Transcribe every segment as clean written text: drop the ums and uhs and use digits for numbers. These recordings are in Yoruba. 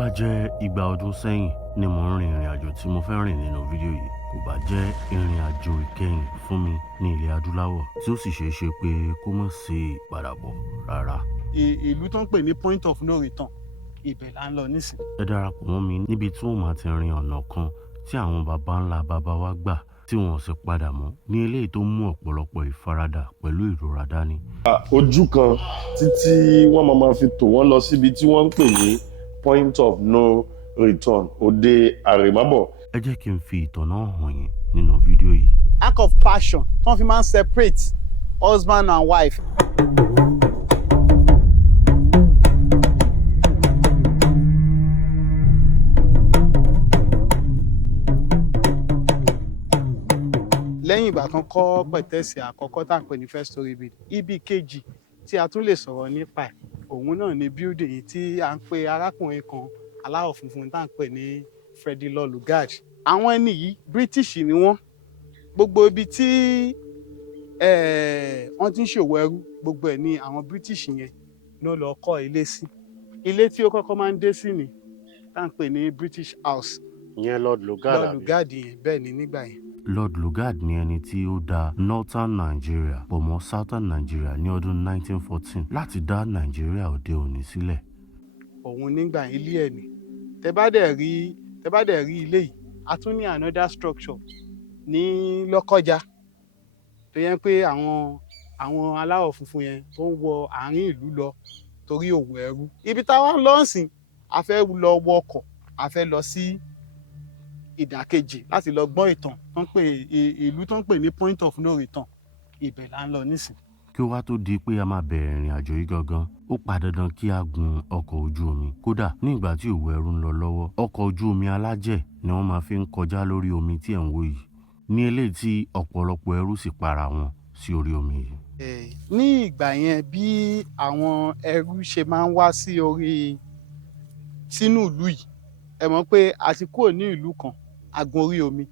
bá jẹ́ igba ọdún sẹ́yìn ni mò ń rin ìrìn àjò tí mo fẹ́ rìn nínú fídíò yìí, kò bá jẹ́ ìrìn àjò ìkẹyìn fún mi ní ilẹ̀ adúláwọ̀ tí ó sì ṣeé ṣe pé kó má sí ìpadàbọ̀ rárá. Ìlú tó ń pè ní point of no return, ibẹ̀ là ń lọ nísìnyí. Ẹ darapọ̀ mọ́ mi níbi tí wọ́n máa ti rin ọ̀nà kan tí àwọn baba ńlá baba wa gbà tí wọ́n sì padà mọ́ ní eléyìí tó mú ọ̀pọ̀lọpọ̀ ìfaradà pẹ̀lú ìrora dání. Ojú kan títí wọ́n máa fi tò wọ́n lọ síbi tí wọ́n ń pè ní point of no return, òde àrèmábọ̀. Ẹ jẹ́ kí n fi ìtàn náà hàn yín nínú fídíò yìí. Act of passion tó fi máa ń separate husband and wife. Lẹ́yìn ìgbà kan kọ́ pẹ̀tẹ́sì àkọ́kọ́ tá à ń pè ní first story building, ibi kejì tí a tún lè sọ̀rọ̀ nípa ẹ̀ òun náà ni building tí à ń pe arákùnrin kan aláwọ̀ funfun tá à ń pè ní Freddy Lugard. Àwọn ẹni yìí British ni wọ́n. Gbogbo ibi tí wọ́n ti ń ṣòwò ẹrú gbogbo ẹ̀ ni àwọn British yẹn ló lọ kọ́ ilé sí. Ilé tí ó kọ́kọ́ máa ń dé sí ni tá à ń pè ní British House. Ìyẹn Lord Lugard. Lord Lugard yẹn bẹ́ẹ̀ ni nígbà yẹn. Lord Lugard ni ẹni tí ó dá Northern Nigeria pọ̀ mọ́ Southern Nigeria ní ọdún 1914 láti dá Nigeria òde òní sílẹ̀. Òun nígbà ilé ẹ̀ ni. Tẹ́ bá dẹ̀ rí ilé yìí, a tún ní another structure ní Lọ́kọ́jà tó yẹ pé àwọn aláwọ̀ funfun yẹn tó ń wọ àárín ìlú lọ torí òwò ẹrú. Ibi táwa ń lọ sìn, a fẹ́ lọ wọ ọkọ̀, a fẹ́ lọ sí ìdàkejì láti lọ gbọ́ ìtàn tó ń pè ìlú tó ń pè ní point of no return, ibẹ̀ là ń lọ nísìn. Kí ó wá tó di pé a máa bẹ̀rẹ̀ ìrìn àjò yìí gangan, ó pa dandan kí a gun ọkọ̀ ojú omi. Kódà ní ìgbà tí òwò ẹrú ń lọ lọ́wọ́, ọkọ̀ ojú omi alájẹ̀ ni wọ́n máa fi ń kọjá lórí omi tí ẹ̀ ń wò yìí, ní eléyìí tí ọ̀pọ̀lọpọ̀ ẹrú sì para wọn sí orí omi yìí. Ní ìgbà yẹn bí àwọn ẹrú ṣe máa ń wá sínú ìlú yìí, ẹ mọ̀ pé a ti kúrò ní ìlú kan a gun orí omi,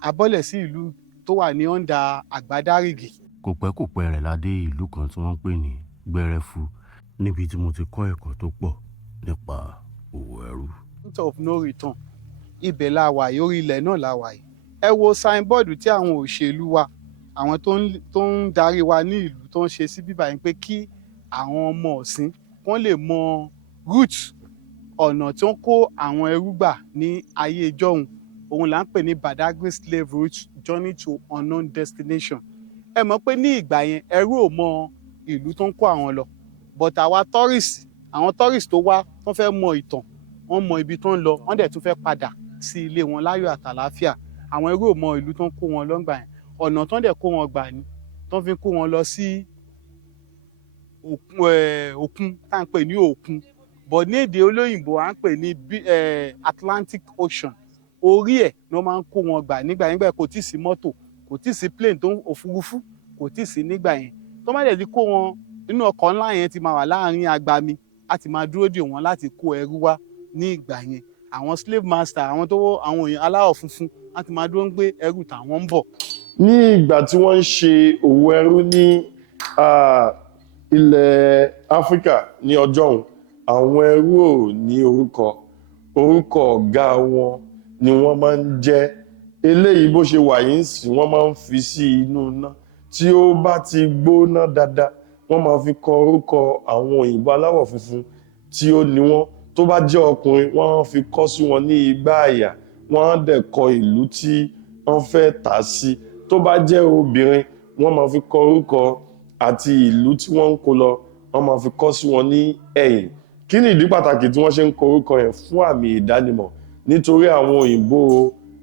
a bọ́lẹ̀ sí ìlú tó wà ní ọ̀ndà Badagary. Kò pẹ́ kò pẹ́ rẹ̀ la dé ìlú kan tí wọ́n ń pè ní Gbẹrẹfu, níbi tí mo ti kọ́ ẹ̀kọ́ tó pọ̀ nípa òwò ẹrú. Point of no return, ibẹ̀ la wà yìí, orí ilẹ̀ náà la wà yìí. Ẹ wo signboard tí àwọn òṣèlú wa, àwọn tó ń darí wa ní ìlú tó ń ṣe sí bíbá yìí pé kí àwọn ọmọ ọ̀sìn wọ́n lè mọ route ọ̀nà tí wọ́n kó àwọn ẹrú gbà ní ayé ìjọ́un. Òun là ń pè ní Badagry slave route journey to unknown destination. Ẹ mọ̀ pé ní ìgbà yẹn ẹrú ò mọ ìlú tó ń kó àwọn lọ, but àwọn tourist tó wá wọ́n fẹ́ mọ ìtàn, wọ́n mọ ibi tó ń lọ, wọ́n dẹ̀ tún fẹ́ padà sí ilé wọn láyọ̀ àtàlàáfíà. Àwọn ẹrú ò mọ ìlú tó ń kó wọn lọ́ngbà yẹn. Ọ̀nà tó ń dẹ̀ kó wọn gbà ni tó fi kó wọn lọ sí òkun tá à ń pè ní òkun, but ní èdè olóyìnbó à ń pè ní Atlantic Ocean. Orí ẹ̀ ni wọ́n máa ń kó wọn gbà nígbà kò tí ì sí mọ́tò, kò tí ì sí plane tó ń òfurufú, kò tí ì sí nígbà yẹn. Tó má dẹ̀ ti kó wọn nínú ọkọ̀ ńlá yẹn ti máa wà láàárín agbami, a ti máa dúró dè wọ́n láti kó ẹrú wá ní ìgbà yẹn. Àwọn slave master, àwọn èèyàn aláwọ̀ funfun, a ti máa dúró ń gbé ẹrú tàwọn ń bọ̀. Ní ìgbà tí wọ́n ń ṣe òwò ẹrú ní ilẹ̀ Áfíríkà ní ọjọ́un, àwọn ẹrú ò ní orúkọ ọ̀gá wọn ni wọ́n máa ń jẹ́. Eléyìí bó ṣe wà yìí sí wọ́n máa ń fi sí inú iná, tí ó bá ti gbóná dáadáa wọ́n máa fi kọ orúkọ àwọn òyìnbó aláwọ̀ funfun tí ó ní wọ́n. Tó bá jẹ́ ọkùnrin wọ́n fi kọ sí wọn ní igbá àyà, wọ́n á dẹ̀ kọ ìlú tí wọ́n fẹ́ tà sí. Tó bá jẹ́ obìnrin wọ́n máa fi kọ orúkọ àti ìlú tí wọ́n ń kó lọ, wọ́n máa fi kọ sí wọn ní ẹ̀yìn. Kí ni ìdí pàtàkì tí wọ́n ṣe ń kọ orúkọ yẹn? Fún àmì ìdánimọ̀. Nítorí àwọn òyìnbó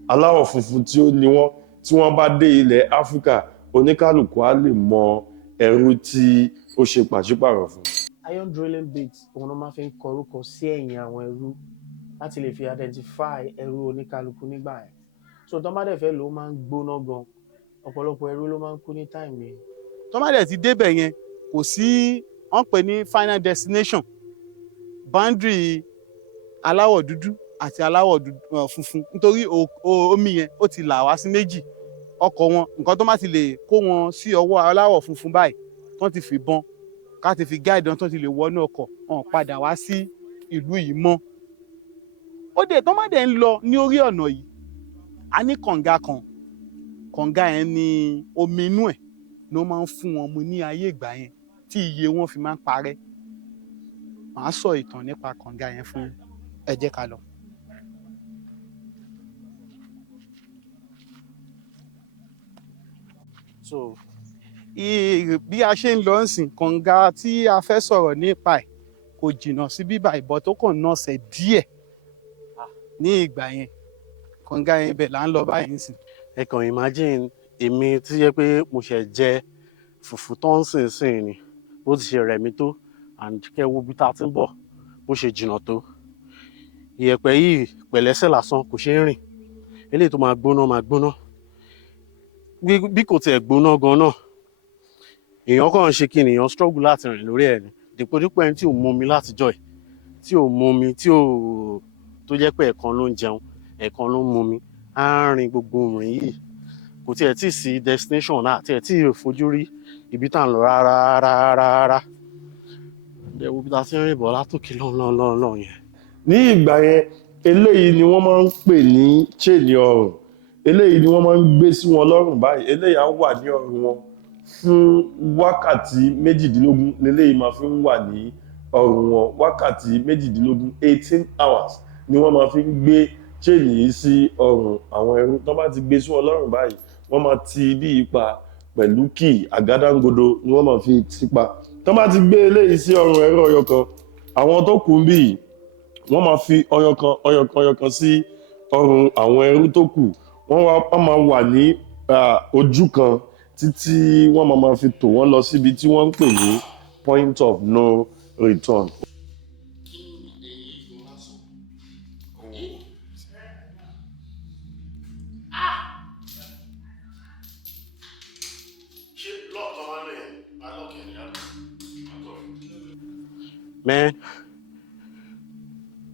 aláwọ̀ funfun tí ó ní wọ́n, tí wọ́n bá dé ilẹ̀ Áfíríkà, oníkálùkù á lè mọ ẹrú tí ó ṣe pàṣípàrọ̀ fún. Iron drilling bits òun ló máa fi ń kọ orúkọ sí ẹ̀yìn àwọn ẹrú láti lè fi identify ẹrú oníkálùkù nígbà yẹn. So tó má dẹ̀ fẹ́ lò ó máa ń gbóná gan, ọ̀pọ̀lọpọ̀ ẹrú ló máa ń kú ní time yẹn. Tó má dẹ̀ ti débẹ̀ yẹn kò sí wọ́n pè ní final destination, boundary aláwọ̀ dúdú àti aláwọ̀ funfun, nítorí omi yẹn ó ti là wá sí méjì. Ọkọ̀ wọn nǹkan tó má ti lè kó wọn sí ọwọ́ aláwọ̀ funfun báyìí tó ti fi bọn ká ti fi gáàdì wọn tó ti lè wọnú ọkọ̀ wọn padà wá sí ìlú yìí mọ́. ó dẹ̀ tó má dẹ̀ ń lọ ní orí ọ̀nà yìí a ní kànga kan kànga yẹn ni omi inú ẹ̀ ló máa ń fún wọn mu ní ayé ìgbà yẹn tí iye wọn fi máa ń parẹ́ màá sọ ìtàn nípa kànga yẹn fún ẹ jẹ́ ká lọ. so bí a ṣe ń lọ nsìn kànga tí a fẹ́ sọ̀rọ̀ nípa ẹ̀ kò jìnnà sí bíbá ìbọn tó kàn nọ́ọ̀sẹ̀ díẹ̀ ní ìgbà yẹn kànga yẹn ibẹ̀ là ń lọ báyìí nsìn. ẹ kàn imagine èmi tí yẹ pé mo ṣẹ̀ jẹ fùfú tó ń sìn ni bó ti ṣe rẹ̀ mí tó and kẹ́ wo bí tá a ti ń bọ̀ bó ṣe jìnnà tó ìyẹ̀pẹ̀ yìí pẹ̀lẹ́sẹ̀ lásán kò ṣeé rìn eléyìí tó máa gbóná bí kò tiẹ̀ gbóná gan náà èèyàn kàn ń ṣe kí èèyàn struggle láti rìn lórí ẹ̀ ni dípòdípò ẹni tí ò mú mi látijọ́ ẹ̀ tí ò mú mi tó jẹ́ pé ẹ̀kan ló ń jẹun ẹ̀kan ló ń mú mi á rìn gbogbo rìn yìí kò tiẹ̀ tí ì sí destination náà tiẹ̀ tí ì fojú rí ibi tá à ń lọ rárá ẹ wo bí ta ti ń rìn bọ̀ látòkè lọ́nà yẹn. ní ìgbà yẹn eléyìí ni wọ́n máa ń pè ní chain ọrùn eléyìí ni wọ́n máa ń gbé sí wọn lọ́rùn báyìí eléyìí á wà ní ọrùn wọn fún wákàtí méjìdínlógún leléyìí máa fi ń wà ní ọrùn wọn wákàtí méjìdínlógún 18 hours ni wọ́n máa fi ń gbé chain yìí sí ọrùn àwọn ẹrú tó bá ti gbé sí wọn lọ́rùn báyìí wọ́n máa ti bí ipa pẹ̀lú kì àgádágodo ni wọ́n máa fi ti pa tó bá ti gbé eléyìí sí ọrùn ẹrú ọyọ kan àwọn tó kù ń bì wọ́n máa fi ọyọ kan sí ọrùn àwọn ẹrú tó kù wọ́n máa wà ní ojú kan títí wọ́n máa fi tò wọ́n lọ síbi tí wọ́n ń pè ní point of no return. mẹ́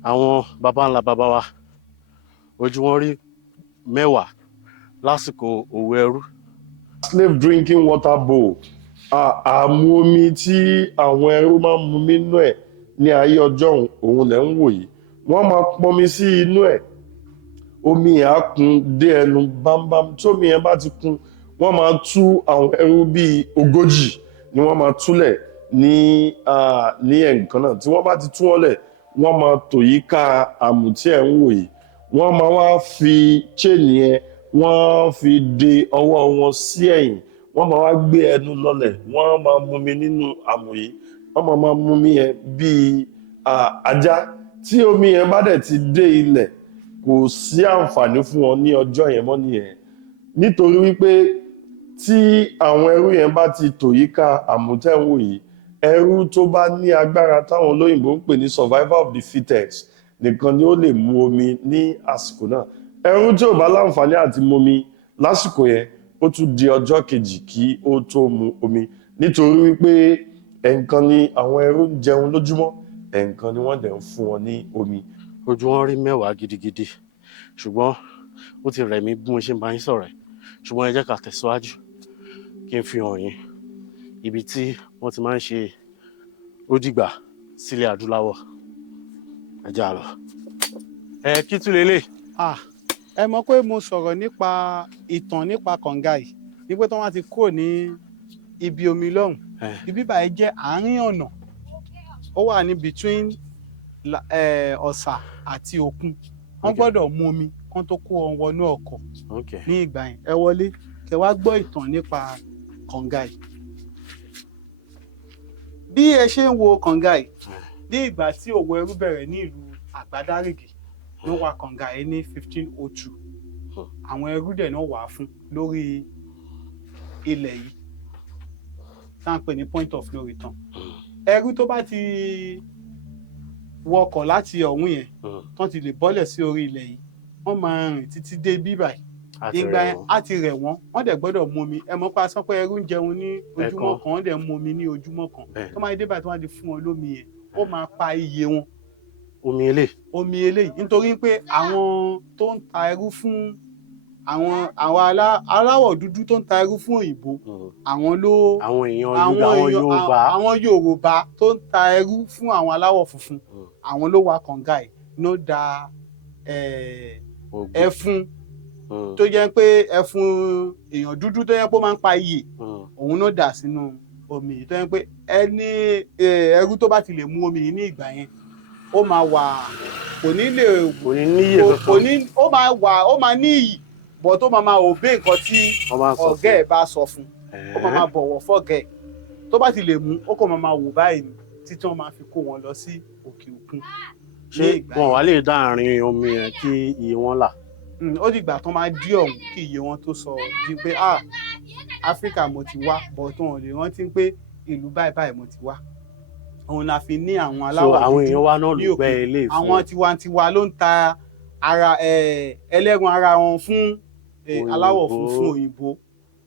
àwọn baba ńlá baba wa ojú wọn rí mẹ́wàá lásìkò òwò ẹrú. slave drinking water bowl àmú omi tí àwọn ẹrú máa ń mu nínú ẹ̀ ní ayé ọjọ́ òun lẹ̀ ń wò yìí wọ́n máa pọnmi sí inú ẹ̀ omi yẹn á kún dé ẹnu bámbám tí omi yẹn bá ti kún wọ́n máa tú àwọn ẹrú bíi 40 ni wọ́n máa túlẹ̀ ní ẹ̀ǹkan náà tí wọ́n bá ti tú wọn lẹ̀ wọ́n máa tò yíká àmù tí ẹ̀ ń wò yìí wọ́n máa wá fi chain yẹn wọ́n fi de ọwọ́ wọn sí ẹ̀yìn wọ́n máa wá gbé ẹnu lọ́lẹ̀ wọ́n máa mumi nínú àmù yìí wọ́n máa mumi yẹn bíi ajá tí omi yẹn bá dẹ̀ ti dé ilẹ̀ kò sí àǹfààní fún wọn ní ọjọ́ yẹn mọ́ nìyẹn nítorí wípé tí àwọn ẹrú yẹn bá ti tò yíká àmù tẹ́ ń wò yìí ẹrú tó bá ní agbára táwọn olóyìnbó ń pè ní survival of the fittest nìkan ni ó lè mu omi ní àsìkò náà ẹrú tí ò bá láǹfààní àti mu omi lásìkò yẹn ó tún di ọjọ́ kejì kí ó tó mu omi nítorí wípé ẹ̀ǹkan ni àwọn ẹrú ń jẹun lójúmọ́ ẹ̀ǹkan ni wọ́n dẹ̀ ń fún wọn ní omi. ojú wọn rí mẹ́wàá gidigidi ṣùgbọ́n ó ti rẹ̀ mí bí mo ṣe ń bá yín sọ̀rọ̀ ẹ̀ ṣùgbọ́n ẹ jẹ́ ká tẹ̀síwájú kí n fi hàn yín ibi tí wọ́n ti máa ń ṣe ó dìgbà sílẹ̀ adúláwọ̀ ẹ já lọ. Kí tún lélẹ̀. ẹ mọ̀ pé mo sọ̀rọ̀ nípa ìtàn nípa kànga yìí ní pé tí wọ́n ti kúrò ní ibi omi lọ́hùn ibi báyìí jẹ́ àárín ọ̀nà ó wà ní between ọ̀sà àti òkun wọ́n gbọ́dọ̀ mu omi kán tó kó wọn wọnú ọkọ̀ ní ìgbà yẹn ẹ wọlé kẹ́ wá gbọ́ ìtàn nípa kànga yìí. bí ẹ ṣe ń wo kànga yìí ní ìgbà tí òwò ẹrú bẹ̀rẹ̀ ní ìlú Badagary ló wà kànga yìí ní 1502 àwọn ẹrú dẹ̀ náà wà fún lórí ilẹ̀ yìí tá à ń pè ní point of no return ẹrú tó bá ti wọkọ̀ láti ọ̀hún yẹn tán ti lè bọ́lẹ̀ sí orí ilẹ̀ yìí wọ́n máa rìn títí dé bíbà yìí ìgbà yẹn á ti rẹ̀ wọ́n dẹ̀ gbọ́dọ̀ mu omi ẹ mọ̀ pé a sọ pé ẹrú ń jẹun ní ojúmọ́ kan wọ́n dẹ̀ mu omi ní ojúmọ́ kan tó máa dé báyìí tó máa di fún wọn lómi yẹn ó máa pa iye wọn. omi eléyìí nítorí pé àwọn tó ń ta ẹrú fún àwọn aláwọ̀ dúdú tó ń ta ẹrú fún òyìnbó àwọn Yorùbá tó ń ta ẹrú fún àwọn aláwọ̀ funfun àwọn ló wá kànga yìí ló da ẹfun tó jẹ́ pé ẹfun èèyàn dúdú tó jẹ́ pé ó máa ń pa iyè òun ló dà sínú omi yìí tó jẹ́ pé ẹni ẹrú tó bá ti lè mu omi yìí ní ìgbà yẹn ó máa wà kò ní níyè kankan ó máa ní iyì bọ̀ tó máa òbé nǹkan tí ọ̀gá ẹ̀ bá sọ fún ó máa bọ̀wọ̀ fọ́gá ẹ̀ tó bá ti lè mú ó kàn máa wò báyìí títí wọ́n máa fi kó wọn lọ sí òkè òkun. ṣé wọn wá lè dá àárín omi yẹn kí iye wọn là. ó dìgbà tó máa dí ọ̀hún kí iye wọn tó sọ di pé Áfíríkà mo ti wá bọ̀ tó wọn lè rántí pé ìlú báyìí báyìí mo ti wá. Òun la fi ní àwọn aláwọ̀ dúdú àwọn èèyàn wa náà ló gbẹ́ ilé ìfún. Àwọn tiwantiwa ló ń ta ara ẹlẹ́ran ara wọn fún aláwọ̀ funfun òyìnbó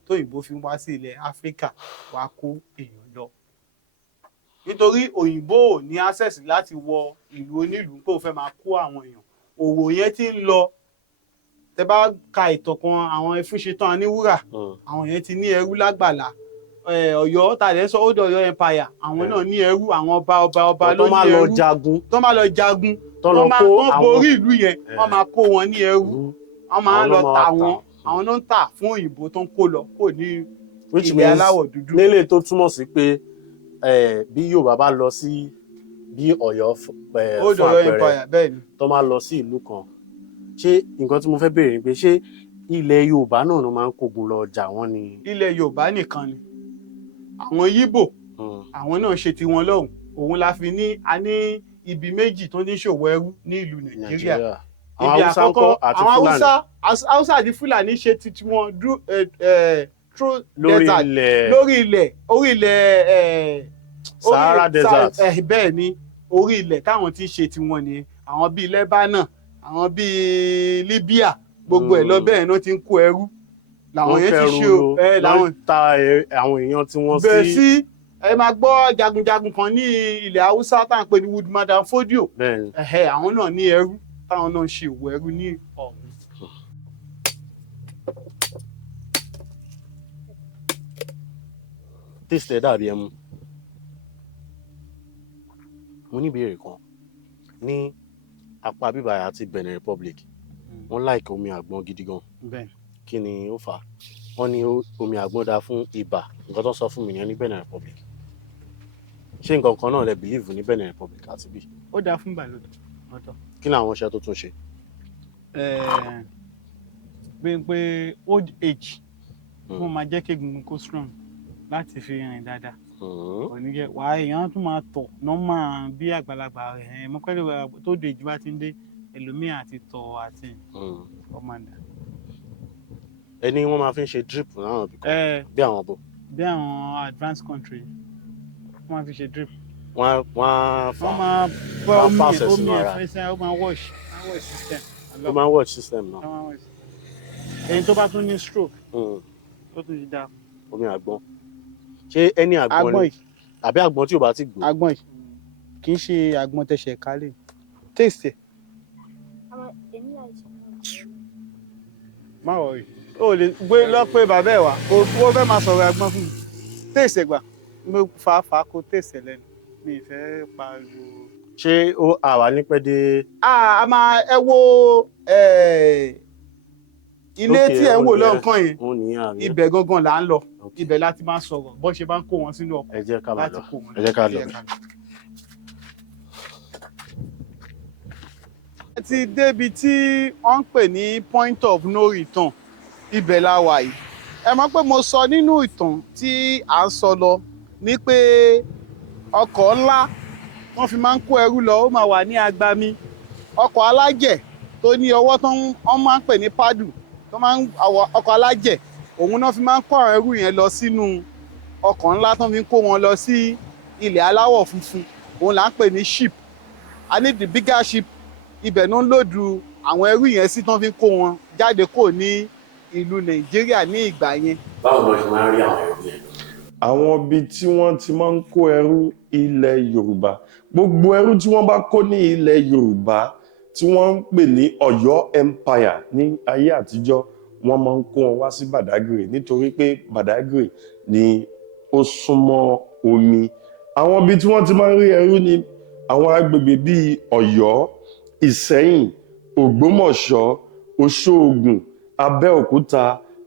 tóyìnbó fi wá sí ilẹ̀ Áfíríkà wá kó èèyàn lọ. Nítorí òyìnbó ò ní access láti wọ ìlú onílùú kó fẹ́ máa kó àwọn èèyàn. Òwò yẹn ti ń lọ. Tẹ bá ka ìtàn kan àwọn Efúnṣetán Aníwúrà àwọn yẹn ti ní ẹrú lágbàlá. Ọ̀yọ́ tàdé sọ Old Ọ̀yọ́ Empire àwọn náà ní ẹrú àwọn ọba ló ní ẹrú tó máa lọ jagun tó máa borí ìlú yẹn wọ́n máa kó wọn ní ẹrú wọ́n máa lọ tà wọ́n àwọn náà ń tà fún òyìnbó tó ń kó lọ kò ní ilẹ̀ aláwọ̀ dúdú. Lélẹ̀ tó túmọ̀ sí pé bí Yorùbá bá lọ sí bí Ọ̀yọ́ fún àpẹẹrẹ tó máa lọ sí ìlú kan ṣé nǹkan tí mo fẹ́ béèrè ni pé ṣé ilẹ̀ Yorùbá náà ló máa ń kógun lọ jà wọ́n ni. Ilẹ̀ Yorùbá nìkan ni àwọn Yíbò àwọn náà ṣe tiwọn lọ́hùn òun la fi ní a ní ibi méjì tó ní ṣòwò ẹrú ní ìlú Nàìjíríà. Ibi àkọ́kọ́ àwọn Haúsá àti Fúlàní ṣe ti tiwọn lórí ilẹ̀ Sahara Desert bẹ́ẹ̀ ni orí ilẹ̀ táwọn ti ṣe tiwọn ni àwọn bíi Lebanon àwọn bíi Libya gbogbo ẹ̀ lọ bẹ́ẹ̀ náà ti ń kó ẹrú làwọn yẹn ti ṣe o làwọn ta àwọn èèyàn tí wọ́n sí. bẹ́ẹ̀ sí ẹ máa gbọ́ jagunjagun kan ní ilẹ̀ Haúsá tá à ń pè ní Wood Madam Fodio àwọn náà ní ẹrú táwọn náà ń ṣe òwò ẹrú ní ọ̀hún. Taste dàbí ẹmu. Mo ní ìbéèrè kan ní apá bíbáyà àti Benin Republic wọ́n like omi àgbọn gidi gan. Kí ni ó fà á? Wọ́n ní omi àgbọn dáa fún ibà nǹkan tó sọ fún mi yẹn ní Benin Republic. Ṣé nǹkan kan náà lẹ believe ní Benin Republic àti bí? Ó dáa fún ibà lọ́tọ̀. Kí ni àwọn iṣẹ́ tó tún ṣe? Pé old age wọ́n máa jẹ́ kí egungun kó strong láti fi rìn dáadáa. Oníjẹ wàá èèyàn tún máa tọ̀ nọ́mà bí àgbàlagbà rẹ̀ mọ́kànlélọ́gbà tó dé ìjọba ti ń dé ẹlòmíì àti tọ̀ àti ọmọdé. Ẹni wọ́n máa fi ń ṣe drip náà bí àwọn bò. Bí àwọn advanced country wọ́n máa fi ṣe drip. Wọ́n máa bọ́ omi ẹ̀fẹ́sẹ̀ ó máa wash system. Ó máa wash system náà. Ẹni tó bá tún ní stroke ó tún ti dá. Omi àgbọn. Ṣé ẹni àgbọn ni àbí àgbọn tí ò bá ti gbó? Àgbọn yìí kì í ṣe àgbọn tẹ̀sẹ̀ kálẹ̀. Taste ẹ̀. Má wọ̀ rí. O lè gbé lọ pé bàbá ẹ̀ wá o fẹ́ máa sọ̀rọ̀ àgbọn fún mi. Taste ẹ̀ gbà mo fà kó taste ẹ̀ lẹ́nu mi ì fẹ́ pariwo. Ṣé ó àwa ní pẹ́ dé? A máa ẹ wo ilé tí ẹ ń wò lọ́nkàn yẹn ibẹ̀ gangan là ń lọ ibẹ̀ láti máa sọ̀rọ̀ bó ṣe bá ń kó wọn sínú ọkọ̀ láti kó wọn. Ẹ jẹ́ ká lọ. Ẹ ti débi tí wọ́n ń pè ní point of no return ibẹ̀ la wà yìí. Ẹ mọ̀ pé mo sọ nínú ìtàn tí à ń sọ lọ ní pé ọkọ̀ ńlá wọ́n fi máa ń kó ẹrú lọ ó máa wà ní agbami ọkọ̀ alájẹ̀ tó ní ọwọ́ tó wọ́n máa ń pè ní pádù tó máa ń ọkọ̀ alájẹ̀ òun náà fi máa ń kó àwọn ẹrú yẹn lọ sínú ọkọ̀ ńlá tó fi ń kó wọn lọ sí ilẹ̀ aláwọ̀ funfun òun là ń pè ní ship a ní the bigger ship ibẹ̀ ló ń lòdù àwọn ẹrú yẹn sí tó fi ń kó wọn jáde kó ní ìlú Nàìjíríà ní ìgbà yẹn. Báwo ló ṣe máa ń rí àwọn ẹrú yẹn? Àwọn ibi tí wọ́n ti máa ń kó ẹrú ilẹ̀ Yorùbá gbogbo ẹrú tí wọ́n bá kó ní ilẹ̀ Yorùbá tí wọ́n ń pè ní Ọ̀yọ́ Empire ní ayé àtijọ́ wọ́n máa ń kó wọn wá sí Badagary nítorí pé Badagary ni ó súnmọ́ omi. Àwọn ibi tí wọ́n ti máa ń rí ẹrú ní àwọn agbègbè bíi Ọ̀yọ́, Ìsẹ́yìn, Ògbómọ̀ṣọ́, Òṣogùn, Abẹ́òkúta,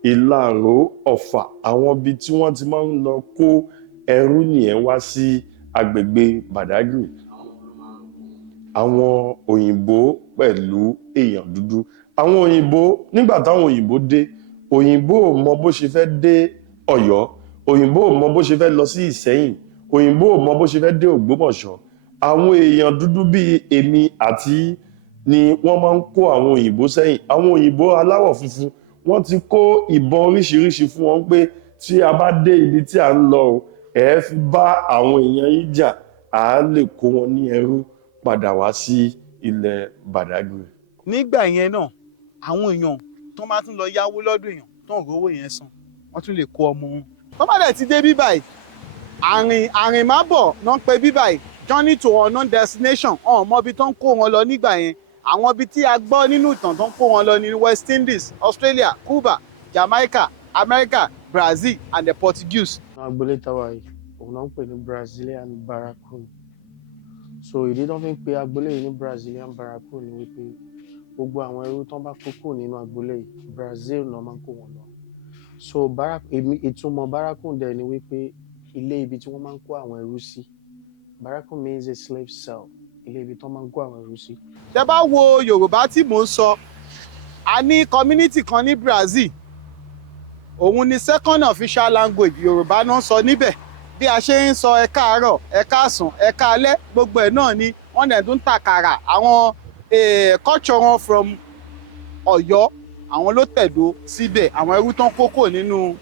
Ìlaró, Ọ̀fà, àwọn ibi tí wọ́n ti máa ń lọ kó ẹrú nìyẹn wá sí agbègbè Badagry. Àwọn òyìnbó pẹ̀lú èèyàn dúdú. Àwọn òyìnbó, nígbà táwọn òyìnbó dé, òyìnbó ò mọ bó ṣe fẹ́ dé Ọ̀yọ́, òyìnbó ò mọ bó ṣe fẹ́ lọ sí Ìṣẹ́yìn, òyìnbó ò mọ bó ṣe fẹ́ dé Ògbómọ̀ṣọ́. Àwọn èèyàn dúdú bíi èmi àti ni wọ́n máa ń kó àwọn òyìnbó sẹ́yìn. Àwọn òyìnbó aláwọ̀ funfun wọ́n ti kó ìbọn oríṣiríṣi fún wọn pé tí a bá dé ibi tí a ń lọ ẹ fi bá àwọn èèyàn yìí jà, à lè kó wọn ní ẹrú padà wá sí ilẹ̀ Badagry. nígbà yẹn náà àwọn èèyàn tó máa tún lọ yáwó lọ́dún èèyàn tó ń rówó yẹn san wọ́n tún lè kó ọmọ wọn. tó bá dẹ̀ ti dé bíbáyìí àrìnmábọ̀ náà ń pe bíbáyìí journey to unknown destination ọ̀hún mọ́bi tó ń kó wọn lọ nígbà yẹn. Àwọn ibi tí a gbọ́ nínú ìtàn tó ń kó wọn lọ ní West Indies, Australia, Cuba, Jamaica, America, Brazil and the Portuguese. Agboolé táwa yìí òun náà ń pè ní Brazilian Barracoon. So ìdí tó fi ń pe agboolé yìí ní Brazilian Barracoon ni wípé gbogbo àwọn ẹrú tó ń bá kó kúrò nínú agboolé yìí Brazil náà máa ń kó wọn lọ. So ìtumọ̀ Barracoon dẹ̀ ni wípé ilé ibi tí wọ́n máa ń kó àwọn ẹrú sí. Barracoon means a slave cell, ilé ibi tó máa ń kó àwọn ẹrú sí. Tẹ́ bá wo Yorùbá tí mò ń sọ, a ní community kan ní Brazil, òun ni second official language Yorùbá náà sọ níbẹ̀. Bí a ṣe ń sọ ẹ káàárọ̀, ẹ káàsán, ẹ káalẹ́, gbogbo ẹ̀ náà ni wọ́n dẹ̀ tún tàkàrà. Àwọn culture wọn from Ọ̀yọ́, àwọn ló tẹ̀dó síbẹ̀. Àwọn ẹrú tán kókò nínú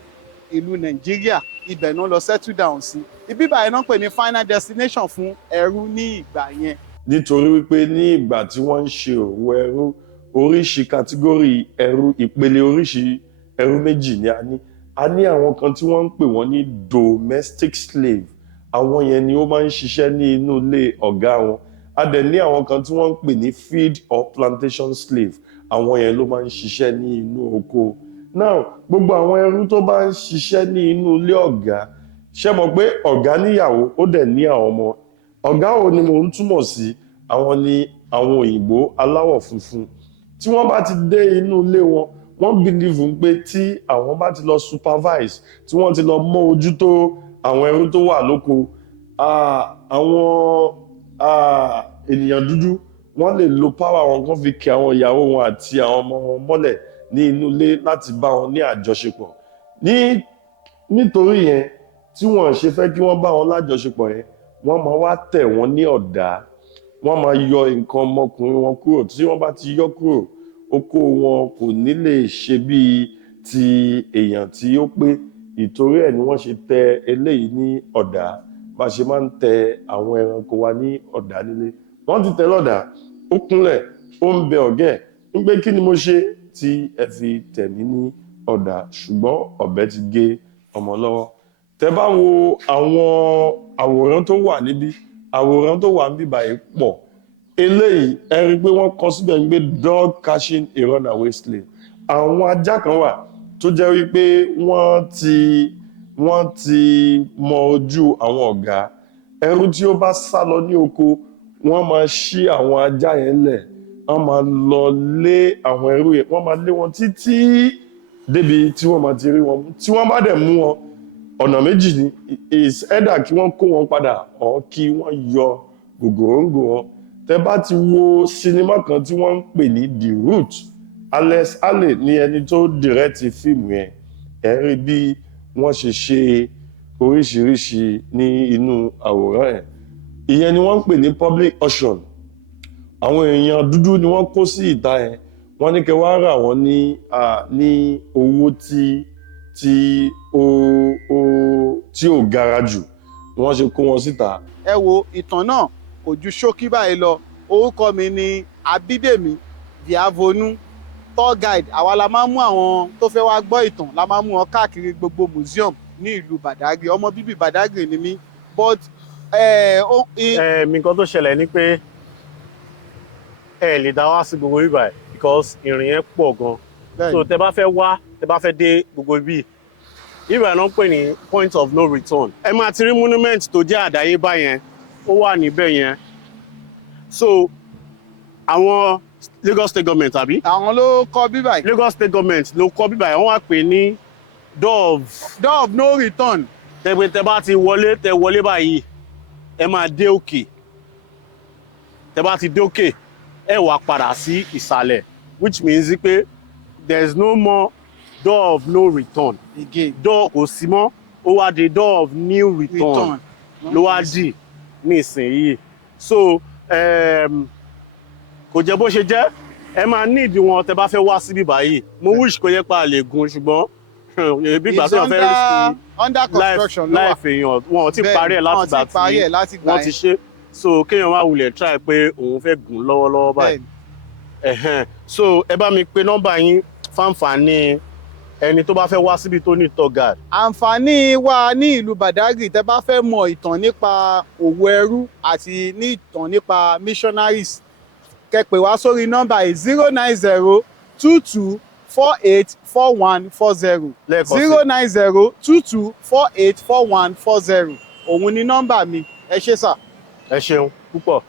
ìlú Nàìjíríà, ibẹ̀ náà lọ settle down sí. Ibi báyìí náà pè ní final destination fún ẹrú ní ìgbà yẹn. Nítorí wípé ní ìgbà tí wọ́n ń ṣe òwò ẹrú, oríṣi kàtígórì ẹrú, ìpele oríṣi ẹrú méjì ni a ní. A ní àwọn kan tí wọ́n ń pè wọ́n ní domestic slave. Àwọn yẹn ni ó máa ń ṣiṣẹ́ ní inú ilé ọ̀gá wọn. A dẹ̀ ní àwọn kan tí wọ́n ń pè ní field or plantation slave. Àwọn yẹn ló máa ń ṣiṣẹ́ ní inú oko. Now, gbogbo àwọn ẹrú tó bá ń ṣiṣẹ́ ní inú ilé ọ̀gá, ṣé mọ̀ pé ọ̀gá níyàwó ó dẹ̀ ní àwọn ọmọ. Ọ̀gá wo ni mò ń túmọ̀ sí? Àwọn ni àwọn òyìnbó aláwọ̀ funfun. Tí wọ́n bá ti dé inú ilé wọn, wọ́n believe pé tí àwọn bá ti lọ supervise, tí wọ́n ti lọ mọ ojútó àwọn ẹrú tó wà lóko, àwọn ènìyàn dúdú wọ́n lè lo power wọn kán fi kẹ́ àwọn ìyàwó wọn àti àwọn ọmọ wọn mọ́lẹ̀ ní inú ilé láti bá wọn ní àjọṣepọ̀. Nítorí yẹn tí wọ́n ṣe fẹ́ kí wọ́n bá wọn lájọṣepọ̀ yẹn, wọ́n máa wá tẹ̀ wọ́n ní ọ̀dà. Wọ́n máa yọ nǹkan ọmọkùnrin wọn kúrò. Tí wọ́n bá ti yọ kúrò, oko wọn kò ní lè ṣe bíi ti èèyàn tí ó pé. Ìtorí ẹ̀ ni wọ́n ṣe tẹ eléyìí ní ọ̀dà. Bá ṣe máa ń tẹ àwọn ẹranko wa ní ọ̀dà nílé. Wọ́n ti tẹ lọ́dà, ó kúnlẹ̀, ó ń bẹ ọ̀gá ẹ̀ ń pé kí ni mo ṣe tí ẹ fi tẹ̀ mí ní ọ̀dà, ṣùgbọ́n ọ̀bẹ ti gé ọmọ lọ́wọ́. Tẹ́ bá wo àwọn àwòrán tó wà níbí, àwòrán tó wà níbí báyìí pọ̀. Eléyìí ẹ rí pé wọ́n kọ síbẹ̀ ń gbé dog catching a runaway slave. Àwọn ajá kan wà tó jẹ́ wípé wọ́n ti mọ ojú àwọn ọ̀gá. Ẹrú tí ó bá sá lọ ní oko, wọ́n máa ṣí àwọn ajá yẹn lẹ̀. Wọ́n máa lọ lé àwọn ẹrú yẹn, wọ́n máa lé wọn títí débi tí wọ́n máa ti rí wọn. Tí wọ́n bá dẹ̀ mú wọn, ọ̀nà méjì ni, is either kí wọ́n kó wọn padà or kí wọ́n yọ gògòróńgò wọn. Tẹ́ bá ti wo sinimá kan tí wọ́n ń pè ní The Root, Alex Haley ní ẹni tó direct fíìmù yẹn. Ẹ rí bí wọ́n ṣe ṣe oríṣiríṣi ní inú àwòrán ẹ̀. Ìyẹn ni wọ́n ń pè ní public auction. Àwọn èèyàn dúdú ni wọ́n kó sí ìta yẹn. Wọ́n ní kẹ́ wá rà wọ́n ní owó tí ó gara jù. Wọ́n ṣe kó wọn síta. Ẹ wo ìtàn náà kò ju ṣókí báyìí lọ. Orúkọ mi ni Abídèmí Diavonu, tour guide. Àwa la máa ń mú àwọn tó fẹ́ wá gbọ́ ìtàn, la máa ń mú wọn káàkiri gbogbo museum ní ìlú Badagry. Ọmọ bíbí Badagry ni mí, but nǹkan tó ṣẹlẹ̀ ni pé ẹ lè dá wá sí gbogbo ibà because ìrìn yẹn pọ̀ gan. So tẹ bá fẹ́ dé gbogbo ibi, ibà náà ń pè ní point of no return. Ẹ máa ti rí monument tó jẹ́ àdáyébá yẹn, ó wà níbẹ̀ yẹn. So àwọn Lagos State Government àbí. àwọn ló kọ́ bíbà yìí. Lagos State Government ló kọ́ bíbà yìí wọ́n wá pè ní door of no return. tẹ bá ti wọlé báyìí ẹ máa dé òkè tẹ bá ti dé òkè ẹ wá padà sí ìsàlẹ̀ which means pé there is no more door of no return again. door kò sí mọ́ ó wá di door of new return ló wá dì ní ìsinyìí so kò jẹ́ bó ṣe jẹ́ ẹ máa ní ìdí wọn tẹ bá fẹ́ wá síbí báyìí mo wish kó yẹ pa lè gun ṣùgbọ́n bí ìgbà tó yàn fẹ́ rí sí under construction life èèyàn wọn ò tí parí ẹ̀ láti gbà tí wọ́n ti ṣe so kéèyàn wá wulẹ̀ try pé òun fẹ́ gùn lọ́wọ́lọ́wọ́ báyìí so ẹ bá mi pe nọ́mbà yín fáǹfààní ẹni tó bá fẹ́ wá síbi tó ní tour guide. àǹfààní wa ní ìlú Badagry tẹ bá fẹ́ mọ ìtàn nípa òwò ẹrú àti ní ìtàn nípa missionaries kẹ́ pè wá sórí nọ́mbà yìí 09022484140 09022484140 òun ni nọ́mbà mi ẹ ṣé sà. ẹ ṣeun púpọ̀.